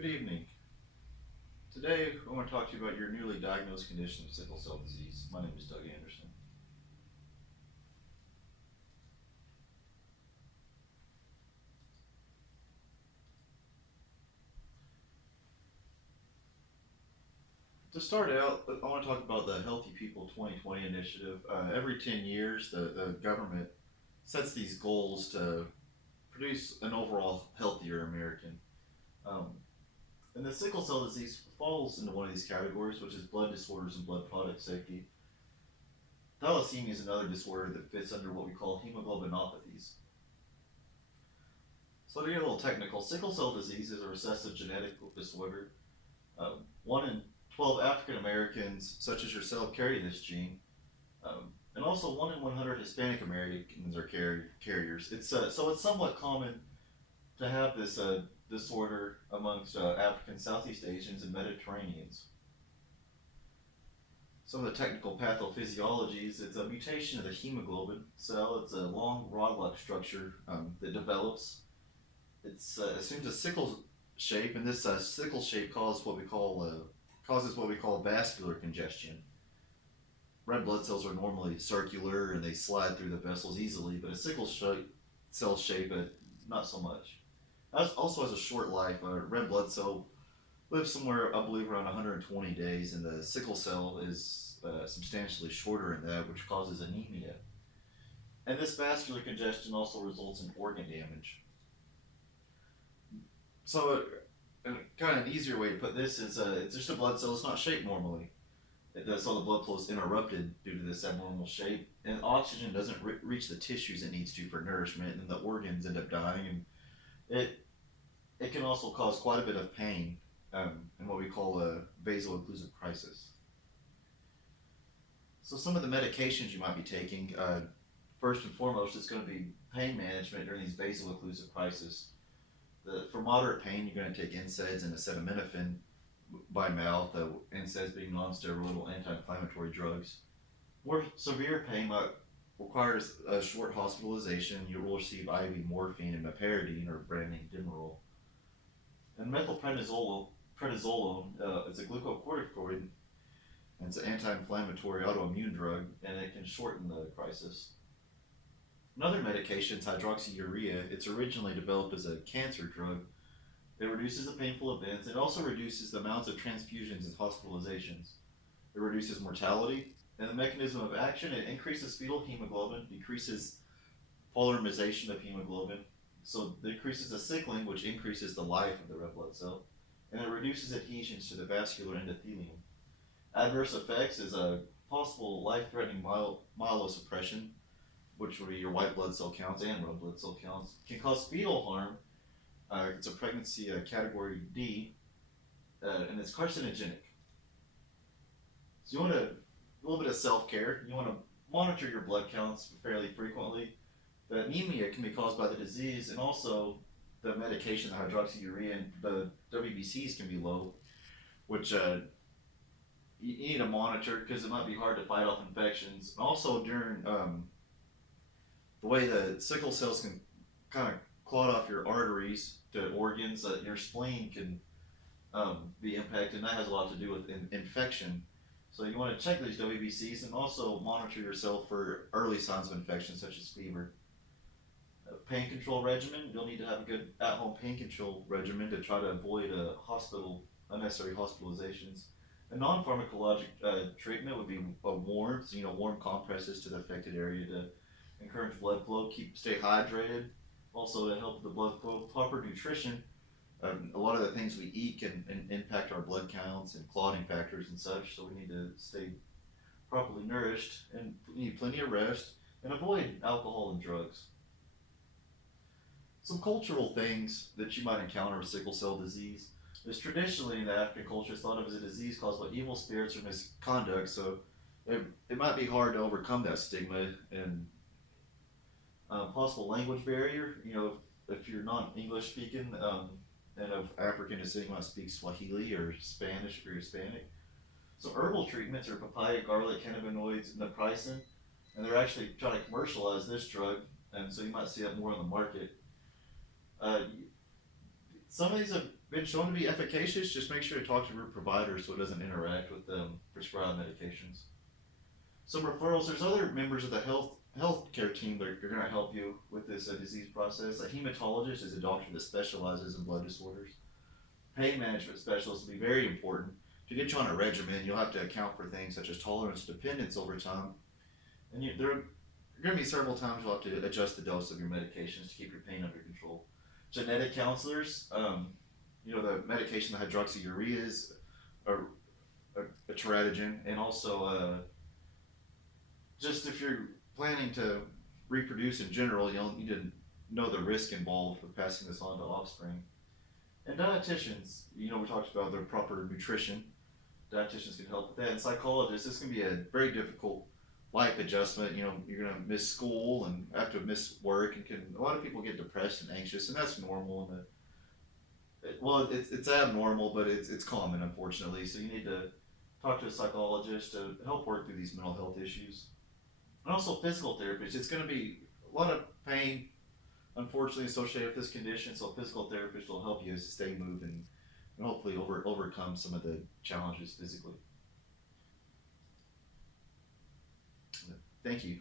Good evening. Today, I want to talk to you about your newly diagnosed condition of sickle cell disease. My name is Doug Anderson. To start out, I want to talk about the Healthy People 2020 initiative. Every 10 years, the government sets these goals to produce an overall healthier American. Um, and the sickle cell disease falls into one of these categories, which is blood disorders and blood product safety. Thalassemia is another disorder that fits under what we call hemoglobinopathies. So to get a little technical, sickle cell disease is a recessive genetic disorder. 1 in 12 African Americans, such as yourself, carry this gene. And also 1 in 100 Hispanic Americans are carriers. So it's somewhat common to have this disorder amongst African, Southeast Asians, and Mediterraneans. Some of the technical pathophysiologies, it's a mutation of the hemoglobin cell. It's a long rod-like structure that develops. It assumes a sickle shape, and this sickle shape causes what we call vascular congestion. Red blood cells are normally circular and they slide through the vessels easily, but a sickle cell shape, not so much. It also has a short life. A red blood cell lives somewhere, I believe, around 120 days, and the sickle cell is substantially shorter in that, which causes anemia. And this vascular congestion also results in organ damage. So, kind of an easier way to put this is it's just a blood cell. It's not shaped normally. So the blood flow is interrupted due to this abnormal shape, and oxygen doesn't reach the tissues it needs to for nourishment, and the organs end up dying. And it can also cause quite a bit of pain in what we call a vaso-occlusive crisis. So some of the medications you might be taking, first and foremost, it's going to be pain management during these vaso-occlusive crises. For moderate pain, you're going to take NSAIDs and acetaminophen by mouth, NSAIDs being non-steroidal anti-inflammatory drugs. More severe pain might require a short hospitalization. You will receive IV morphine and meperidine, or brand name Demerol. And methylprednisolone is a glucocorticoid, and it's an anti-inflammatory autoimmune drug, and it can shorten the crisis. Another medication is hydroxyurea. It's originally developed as a cancer drug. It reduces the painful events. It also reduces the amounts of transfusions and hospitalizations. It reduces mortality. And the mechanism of action, it increases fetal hemoglobin, decreases polymerization of hemoglobin. So it decreases the sickling, which increases the life of the red blood cell. And it reduces adhesions to the vascular endothelium. Adverse effects is a possible life-threatening myelosuppression, which would be your white blood cell counts and red blood cell counts. It can cause fetal harm. It's a pregnancy category D, and it's carcinogenic. So you want a little bit of self-care. You want to monitor your blood counts fairly frequently. The anemia can be caused by the disease, and also the medication, the hydroxyurea, and the WBCs can be low, which you need to monitor because it might be hard to fight off infections. And also during the way the sickle cells can kind of clot off your arteries to organs, your spleen can be impacted, and that has a lot to do with infection. So you want to check these WBCs and also monitor yourself for early signs of infection, such as fever. Pain control regimen, you'll need to have a good at-home pain control regimen to try to avoid unnecessary hospitalizations. A non-pharmacologic treatment would be warm compresses to the affected area to encourage blood flow, stay hydrated. Also to help the blood flow, proper nutrition. A lot of the things we eat can impact our blood counts and clotting factors and such, so we need to stay properly nourished and need plenty of rest and avoid alcohol and drugs. Some cultural things that you might encounter with sickle cell disease is traditionally in the African culture thought of as a disease caused by evil spirits or misconduct, so it might be hard to overcome that stigma. And possible language barrier, if you're not English speaking and of African descent, you might speak Swahili or Spanish if you're Hispanic. So herbal treatments are papaya, garlic, cannabinoids, and naproxen, and they're actually trying to commercialize this drug, and so you might see that more on the market. Some of these been shown to be efficacious, just make sure to talk to your provider so it doesn't interact with prescribed medications. Some referrals, there's other members of the healthcare team that are going to help you with this disease process. A hematologist is a doctor that specializes in blood disorders. Pain management specialists will be very important. To get you on a regimen, you'll have to account for things such as tolerance and dependence over time. And there are going to be several times you'll have to adjust the dose of your medications to keep your pain under control. Genetic counselors, the medication, the hydroxyurea is a, a teratogen, and also just if you're planning to reproduce in general, you'll need to know the risk involved with passing this on to offspring. And dietitians, we talked about their proper nutrition. Dietitians can help with that. And psychologists, this can be a very difficult life adjustment. You're gonna miss school and have to miss work, and a lot of people get depressed and anxious, and that's normal. It's abnormal, but it's common, unfortunately. So you need to talk to a psychologist to help work through these mental health issues. And also physical therapists. It's going to be a lot of pain, unfortunately, associated with this condition. So physical therapists will help you stay moving and hopefully overcome some of the challenges physically. Thank you.